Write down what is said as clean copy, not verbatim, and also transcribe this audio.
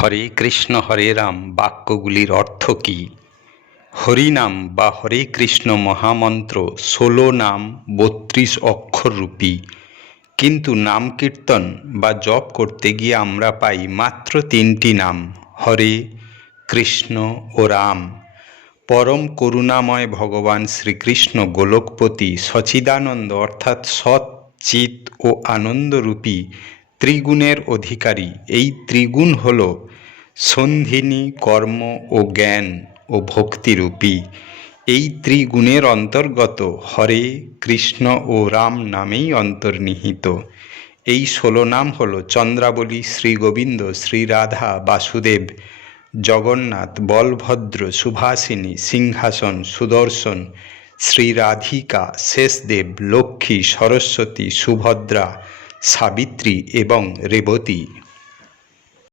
হরে কৃষ্ণ হরে রাম বাক্যগুলির অর্থ কী? হরিনাম বা হরে কৃষ্ণ মহামন্ত্র ১৬ নাম ৩২ অক্ষররূপী, কিন্তু নাম কীর্তন বা জপ করতে গিয়ে আমরা পাই মাত্র ৩টি নাম, হরে, কৃষ্ণ ও রাম। পরম করুণাময় ভগবান শ্রীকৃষ্ণ গোলকপতি সচিদানন্দ অর্থাৎ সৎ, চিৎ ও আনন্দরূপী ত্রিগুণের অধিকারী। এই ত্রিগুণ হল সন্ধিনী, কর্ম ও জ্ঞান ও ভক্তিরূপী। এই ত্রিগুণের অন্তর্গত হরে, কৃষ্ণ ও রাম নামেই অন্তর্নিহিত। এই ১৬ নাম হল চন্দ্রাবলী, শ্রীগোবিন্দ, শ্রীরাধা, বাসুদেব, জগন্নাথ, বলভদ্র, সুভাষিনী, সিংহাসন, সুদর্শন, শ্রীরাধিকা, শেষদেব, লক্ষ্মী, সরস্বতী, সুভদ্রা, সাবিত্রী এবং রেবতী।